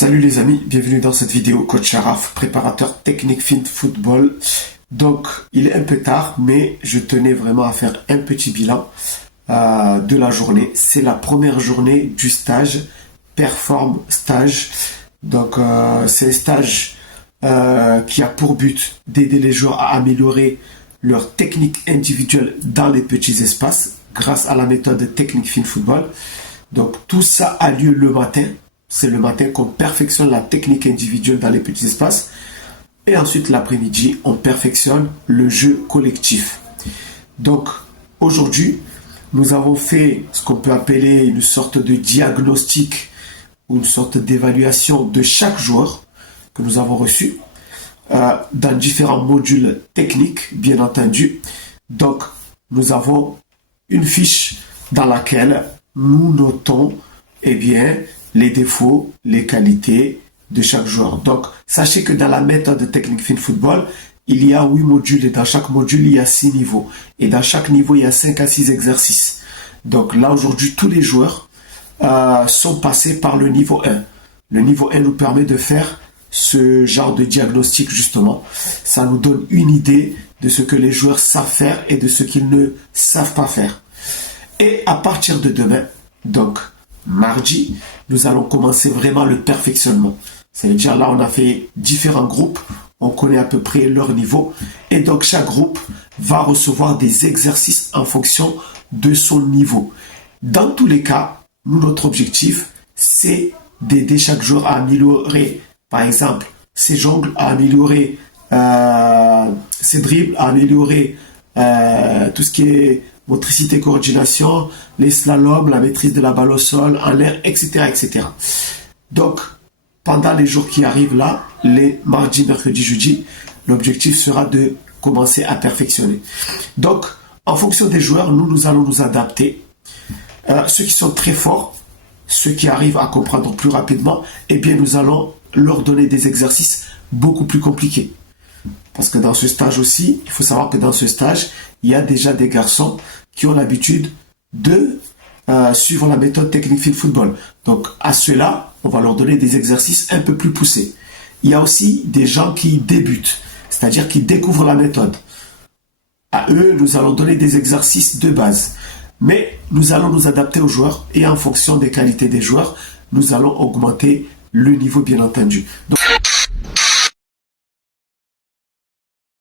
Salut les amis, bienvenue dans cette vidéo. Coach Sharaf, préparateur technique Fint Football. Donc, il est un peu tard, mais je tenais vraiment à faire un petit bilan de la journée. C'est la première journée du stage Perform Stage. Donc, c'est un stage qui a pour but d'aider les joueurs à améliorer leur technique individuelle dans les petits espaces grâce à la méthode technique Fint Football. Donc, tout ça a lieu le matin. C'est le matin qu'on perfectionne la technique individuelle dans les petits espaces. Et ensuite, l'après-midi, on perfectionne le jeu collectif. Donc, aujourd'hui, nous avons fait ce qu'on peut appeler une sorte de diagnostic ou une sorte d'évaluation de chaque joueur que nous avons reçu dans différents modules techniques, bien entendu. Donc, nous avons une fiche dans laquelle nous notons, les défauts, les qualités de chaque joueur. Donc, sachez que dans la méthode technique Fint Football, il y a 8 modules et dans chaque module, il y a 6 niveaux. Et dans chaque niveau, il y a 5 à 6 exercices. Donc là, aujourd'hui, tous les joueurs sont passés par le niveau 1. Le niveau 1 nous permet de faire ce genre de diagnostic, justement. Ça nous donne une idée de ce que les joueurs savent faire et de ce qu'ils ne savent pas faire. Et à partir de demain, donc mardi, nous allons commencer vraiment le perfectionnement. C'est-à-dire là, on a fait différents groupes, on connaît à peu près leur niveau, et donc chaque groupe va recevoir des exercices en fonction de son niveau. Dans tous les cas, nous, notre objectif, c'est d'aider chaque joueur à améliorer, par exemple, ses jongles, à améliorer ses dribbles, à améliorer tout ce qui est motricité, coordination, les slaloms, la maîtrise de la balle au sol, en l'air, etc., etc. Donc, pendant les jours qui arrivent là, les mardis, mercredis, jeudi, l'objectif sera de commencer à perfectionner. Donc, en fonction des joueurs, nous allons nous adapter. Ceux qui sont très forts, ceux qui arrivent à comprendre plus rapidement, nous allons leur donner des exercices beaucoup plus compliqués. Parce que dans ce stage aussi, il faut savoir que dans ce stage, il y a déjà des garçons qui ont l'habitude de suivre la méthode technique Fint Football. Donc à ceux-là, on va leur donner des exercices un peu plus poussés. Il y a aussi des gens qui débutent, c'est-à-dire qui découvrent la méthode. À eux, nous allons donner des exercices de base. Mais nous allons nous adapter aux joueurs et en fonction des qualités des joueurs, nous allons augmenter le niveau, bien entendu. Donc,